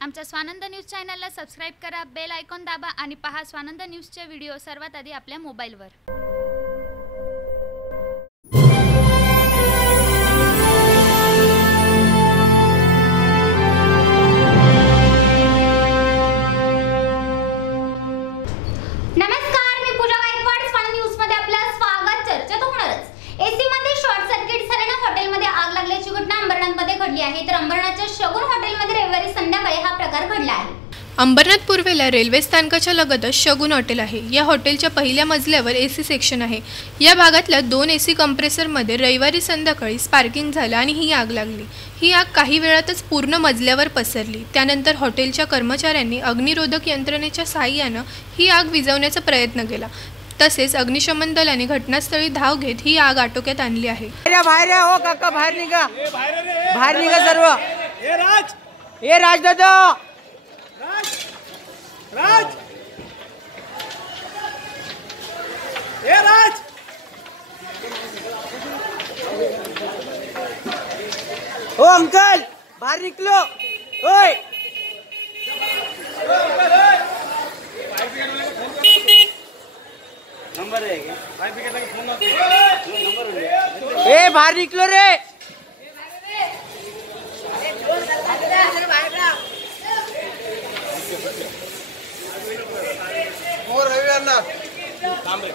आमच्या स्वानंद न्यूज चॅनलला सबस्क्राइब करा, बेल आयकॉन दाबा आणि पहा स्वानंद न्यूजचे व्हिडिओ सर्वात आधी आपल्या मोबाईलवर। नमस्कार, मी पूजा गायकवाड। स्वानंद न्यूज मध्ये आपलं स्वागत। चर्चा तो होणारच। एसी मध्ये शॉर्ट सर्किट झाल्याने हॉटेलमध्ये आग लागल्याची घटना अंबरनाथमध्ये घडली आहे। तर अंबरनाथच्या शगुन हॉटेलमध्ये रविवारी संध्याकाळी हा प्रकार घडला आहे। अंबरनाथ पूर्वेला रेल्वे स्थानकाच्या लगतच शगुन हॉटेल आहे। या हॉटेलच्या पहिल्या मजल्यावर एसी सेक्शन आहे। या भागातल्या 2 एसी कंप्रेसरमध्ये रविवारी संध्याकाळी स्पार्किंग झालं आणि ही आग लागली। ही आग काही वेळातच पूर्ण मजल्यावर पसरली। त्यानंतर हॉटेलच्या कर्मचाऱ्यांनी अग्निरोधक यंत्रणेच्या सहाय्याने ही आग विझवण्याचा प्रयत्न केला। तसेच अग्निशमन दलाने घटनास्थळी धाव घेत ही आग आटोक्यात आणली आहे। बाहेर हो काका, बाहेर निघा, बाहेर निघा सर्व। ए राज दादा, राज, ए राज, ओ अंकल बाहर निकलो। ओए नंबर है क्या? फायर ब्रिगेड लगे फोन नंबर है। ए बाहर निकलो रे। और रवि अन्ना काम रे।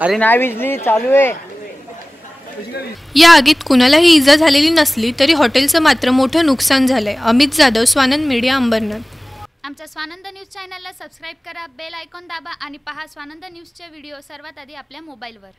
अरे नाही बिजली चालू आहे। या आगीत कुणालाही इजा झालेली नसली तरी हॉटेलचं मात्र मोठं नुकसान झालंय। अमित जाधव, स्वानंद मीडिया, अंबरनाथ। आमच्या स्वानंद न्यूज चॅनलला सबस्क्राइब करा, बेल आयकॉन दाबा आणि पहा स्वानंद न्यूजचे व्हिडिओ सर्वात आधी आपल्या मोबाईलवर।